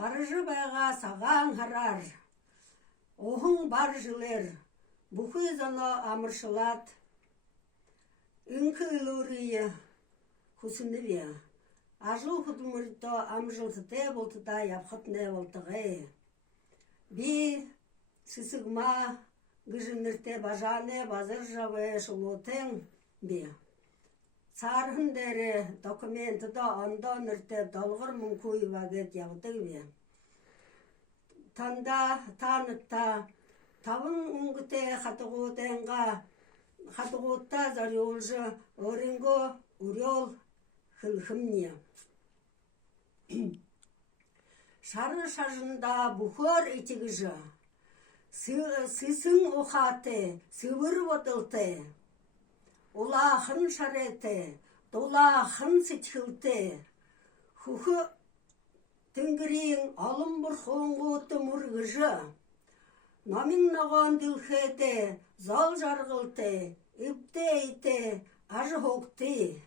Қарыжы байға саған қарар, оғың бар жылер, бұқы зана амыршылат, үнкі үлірі күсінді бе, ажыл құтымырды амжылтыте болтыда япқытне болтығы. Би сысығма гыжынырте бажане базыр жавы шулутың бе. Сархын дәрі документі да ондан үртеп долғыр мүмкуй вагет явдың бе. Танда танытта табын үңгіте қатығуытта зарюлжы өрінгі үрел хылхымне. Шары шажында бұхыр етігіжі, сысың ұқаты, сывыр отылты, улахын шареті, долахын сетхілті, хұхы түнгірің алым бұрхуын ғуты мұрғыжы, намин наған дүлхеті, зал жарғылты, үпте айты, ажы хоқты.